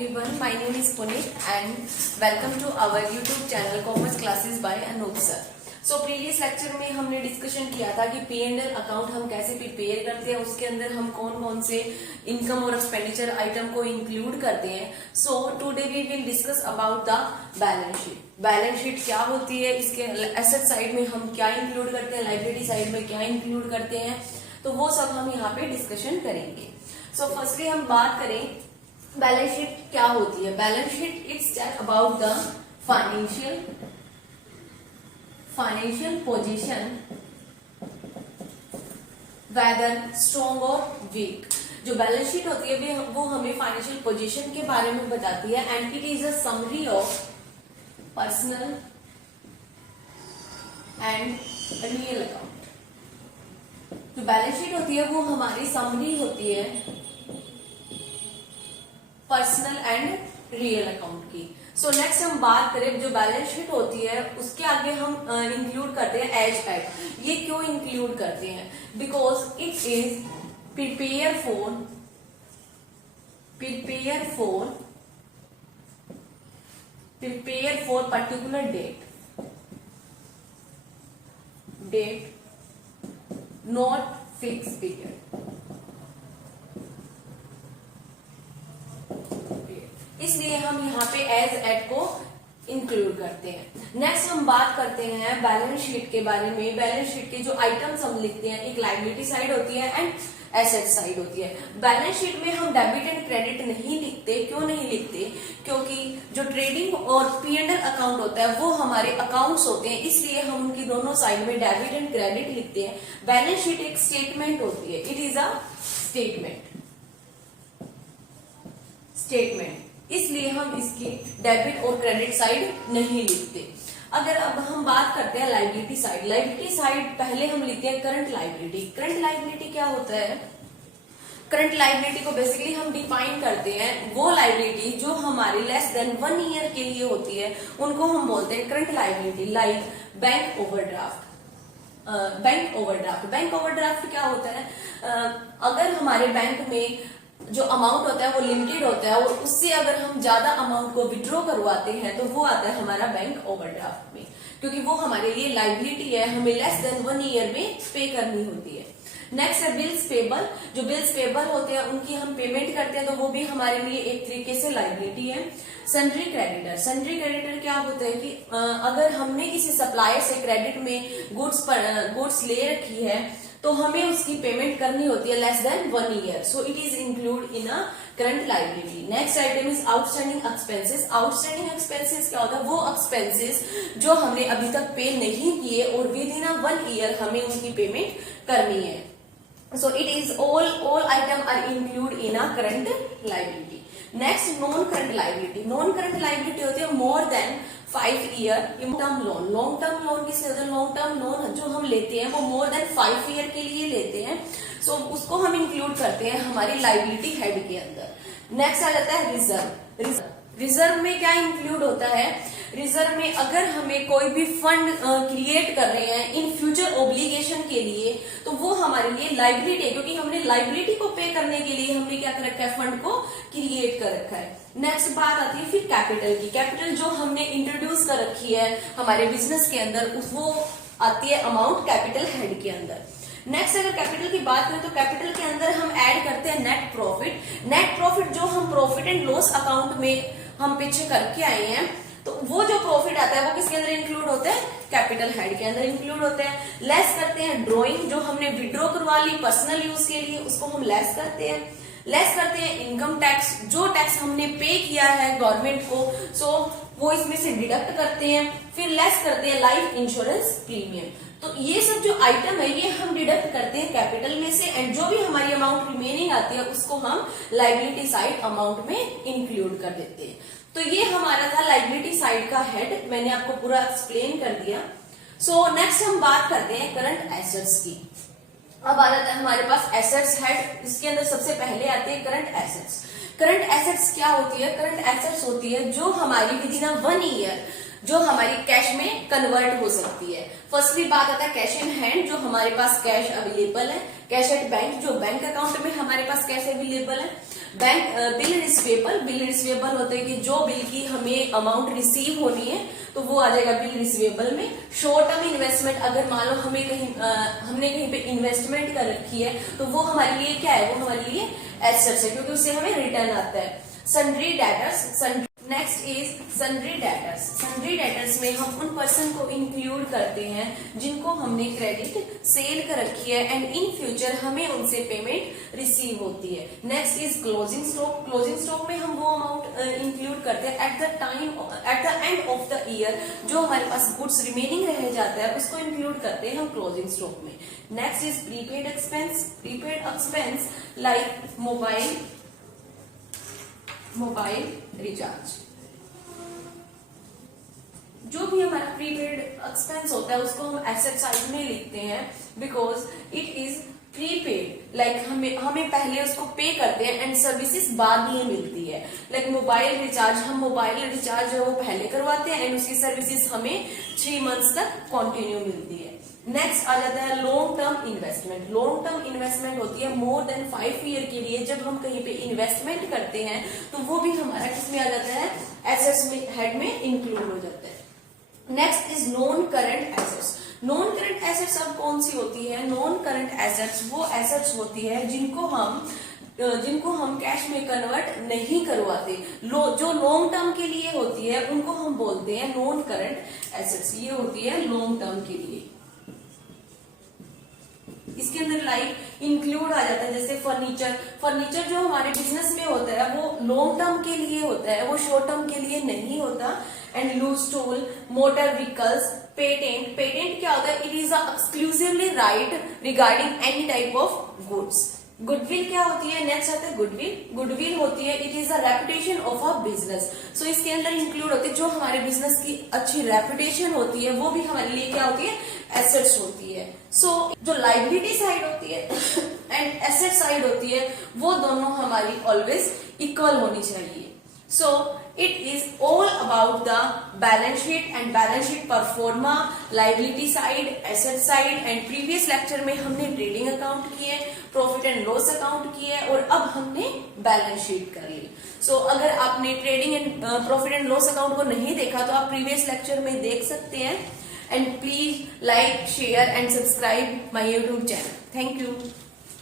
everyone, my name is Puneet and welcome to our YouTube channel Commerce Classes by Anup sir. So previous lecture में हमने discussion किया था कि P&L account हम कैसे prepare करते हैं, उसके अंदर हम कौन कौन से इनकम और एक्सपेंडिचर आइटम को इंक्लूड करते हैं. So today we will discuss about the balance sheet. Balance sheet क्या होती है, इसके एसेट साइड में हम क्या इंक्लूड करते हैं, लाइबिलिटी साइड में क्या इंक्लूड करते हैं, तो वो सब हम यहाँ पे डिस्कशन करेंगे. सो फर्स्टली हम बात करें बैलेंस शीट क्या होती है. Balance sheet it's about the financial position whether strong और वीक. जो बैलेंस शीट होती है वो हमें फाइनेंशियल पोजीशन के बारे में बताती है and it is a summary of personal and real account. जो बैलेंस शीट होती है वो हमारी समरी होती है पर्सनल एंड रियल अकाउंट की. सो नेक्स्ट हम बात करें जो बैलेंस शीट होती है उसके आगे हम इंक्लूड करते हैं एज एट. ये क्यों इंक्लूड करते हैं? Because it is prepare for particular date not fix period. इसलिए हम यहाँ पे एज एट को इंक्लूड करते हैं. नेक्स्ट हम बात करते हैं बैलेंस शीट के बारे में. बैलेंस शीट के जो आइटम्स हम लिखते हैं, एक लायबिलिटी साइड होती है एंड एसेट साइड होती है. बैलेंस शीट में हम डेबिट एंड क्रेडिट नहीं लिखते. क्यों नहीं लिखते? क्योंकि जो ट्रेडिंग और P&L अकाउंट होता है वो हमारे अकाउंट्स होते हैं, इसलिए हम उनकी दोनों साइड में डेबिट एंड क्रेडिट लिखते हैं. बैलेंस शीट एक स्टेटमेंट होती है. इट इज अ स्टेटमेंट, इसलिए हम इसकी डेबिट और क्रेडिट साइड नहीं लिखते. अगर अब हम बात करते हैं लायबिलिटी साइड. लायबिलिटी साइड पहले हम लिखते हैं करंट लायबिलिटी. करंट लायबिलिटी क्या होता है? करंट लायबिलिटी को बेसिकली हम डिफाइन करते हैं वो लायबिलिटी जो हमारी लेस देन 1 ईयर के लिए होती है, उनको हम बोलते हैं current liability. Like bank overdraft क्या होता है? अगर हमारे बैंक में जो अमाउंट होता है वो लिमिटेड होता है और उससे अगर हम ज्यादा अमाउंट को विड्रॉ करवाते हैं तो वो आता है हमारा बैंक ओवरड्राफ्ट में, क्योंकि वो हमारे लिए लायबिलिटी है, हमें लेस देन 1 ईयर में पे करनी होती है. नेक्स्ट है बिल्स पेबल. जो बिल्स पेबल होते हैं उनकी हम पेमेंट करते हैं तो वो भी हमारे लिए एक तरीके से लायबिलिटी है. सन्ड्री क्रेडिटर क्या होता है कि अगर हमने किसी सप्लायर से क्रेडिट में गुड्स ले रखी है तो हमें उसकी पेमेंट करनी होती है less than 1 year. So it is include in a current liability. Next item is outstanding expenses. Outstanding expenses क्या होता है? वो एक्सपेंसेस जो हमने अभी तक पे नहीं किए और विद इन अ 1 ईयर हमें उनकी पेमेंट करनी है. So it is all item are included in a current liability. Next non current liability. Non current liability होती है more than 5 year term loan. Long term loan किससे होता है? Long term loan जो हम लेते हैं वो मोर देन 5 ईयर के लिए लेते हैं. सो उसको हम इंक्लूड करते हैं हमारी लायबिलिटी हेड के अंदर. नेक्स्ट आ जाता है रिजर्व. रिजर्व में क्या इंक्लूड होता है? रिजर्व में अगर हमें कोई भी फंड क्रिएट कर रहे हैं इन फ्यूचर ओब्लिगेशन के लिए तो वो हमारे लिए लायबिलिटी है, क्योंकि हमने लायबिलिटी को पे करने के लिए हमने क्या कर रखा है? फंड को क्रिएट कर रखा है. नेक्स्ट बात आती है फिर कैपिटल की. कैपिटल जो हमने इंट्रोड्यूस कर रखी है हमारे बिजनेस के अंदर वो आती है अमाउंट कैपिटल हेड के अंदर. नेक्स्ट अगर कैपिटल की बात करें तो कैपिटल के अंदर हम ऐड करते हैं नेट प्रॉफिट. नेट प्रॉफिट जो हम प्रॉफिट एंड लॉस अकाउंट में हम पीछे करके आए हैं तो वो जो प्रॉफिट आता है वो किसके अंदर इंक्लूड होता है? कैपिटल हेड के अंदर इंक्लूड होते हैं. लेस करते हैं ड्रॉइंग जो हमने विड्रॉ करवा ली पर्सनल यूज के लिए, उसको हम लेस करते हैं. लेस करते हैं इनकम टैक्स, जो टैक्स हमने पे किया है गवर्नमेंट को, सो वो इसमें से डिडक्ट करते हैं. फिर लेस करते हैं लाइफ इंश्योरेंस प्रीमियम. तो ये सब जो आइटम है ये हम डिडक्ट करते हैं कैपिटल में से एंड जो भी हमारी अमाउंट रिमेनिंग आती है उसको हम लायबिलिटी साइड अमाउंट में इंक्लूड कर देते हैं. तो ये हमारा था लायबिलिटी साइड का हेड. मैंने आपको पूरा एक्सप्लेन कर दिया. सो नेक्स्ट हम बात करते हैं करंट एसेट्स की. अब आ जाता है हमारे पास एसेट्स हेड. इसके अंदर सबसे पहले आते हैं करंट एसेट्स. करंट एसेट्स क्या होती है? करंट एसेट्स होती है जो हमारी विद इन 1 ईयर जो हमारी कैश में कन्वर्ट हो सकती है। फर्स्टली बात आता है कैश इन हैंड, जो हमारे पास कैश अवेलेबल है। कैश एट बैंक, जो बैंक अकाउंट में हमारे पास कैश अवेलेबल है। Bank bill receivable, bill receivable होते हैं कि जो बिल की हमें अमाउंट रिसीव होनी है तो वो आ जाएगा बिल रिसीवेबल में। शॉर्ट टर्म इन्वेस्टमेंट, अगर मान लो हमने कहीं पे इन्वेस्टमेंट कर रखी है तो वो हमारे लिए क्या है, वो हमारे लिए एसेट्स है, क्योंकि उससे हमें रिटर्न आता है। Sundry debtors, next is sundry debtors. Sundry debtors में हम उन पर्सन को इंक्लूड करते हैं जिनको हमने क्रेडिट सेल कर रखी है एंड इन फ्यूचर हमें उनसे पेमेंट रिसीव होती है। Next is closing stock. Closing stock में हम वो अमाउंट इंक्लूड करते हैं at the end of the year, जो हमारे पास गुड्स रिमेनिंग रह जाता है उसको इंक्लूड करते हैं हम क्लोजिंग स्टॉक में। Next is prepaid expense. Prepaid expense like mobile recharge. जो भी हमारा प्रीपेड एक्सपेंस होता है उसको हम एसेट साइड में लिखते हैं because it is prepaid, like हमें पहले उसको पे करते हैं एंड सर्विसेज बाद में मिलती है। लाइक मोबाइल रिचार्ज, हम मोबाइल रिचार्ज जो वो पहले करवाते हैं एंड उसकी सर्विसेज हमें 3 मंथ्स तक कंटिन्यू मिलती है। नेक्स्ट आ जाता है long term investment. Long term investment होती है मोर देन 5 ईयर के लिए। जब हम कहीं पे इन्वेस्टमेंट करते हैं तो वो भी हमारा किसमें आ जाता है, एसेट्स में, हेड में इंक्लूड हो जाता है। Next is non current assets. Non current assets अब कौन सी होती है? नॉन करंट एसेट्स वो एसेट्स होती है जिनको हम कैश में कन्वर्ट नहीं करवाते, जो लॉन्ग टर्म के लिए होती है उनको हम बोलते हैं नॉन करंट एसेट्स। ये होती है लॉन्ग टर्म के लिए। इसके अंदर लाइक इंक्लूड आ जाता है जैसे फर्नीचर। फर्नीचर जो हमारे बिजनेस में होता है वो लॉन्ग टर्म के लिए होता है, वो शॉर्ट टर्म के लिए नहीं होता। And loose tool, motor vehicles, patent. Patent क्या होता है? It is exclusively right regarding any type of goods. Goodwill क्या होती है? नेक्स्ट आता है गुडविल। गुडविल होती है it is a reputation of a business. So इसके अंदर इंक्लूड होती है जो हमारे बिजनेस की अच्छी रेपुटेशन होती है वो भी हमारे लिए क्या होती है, एसेट्स होती है। सो जो लाइबिलिटी साइड होती है एंड एसेट साइड होती है वो दोनों हमारी ऑलवेज इक्वल होनी चाहिए। So it is all about the balance sheet and balance sheet pro forma, liability side, asset side and previous lecture में हमने ट्रेडिंग अकाउंट किए, प्रॉफिट एंड लॉस अकाउंट किए और अब हमने बैलेंस शीट कर ली। सो अगर आपने trading and profit and loss account को नहीं देखा तो आप प्रीवियस लेक्चर में देख सकते हैं। And please like, share and subscribe my YouTube channel. Thank you.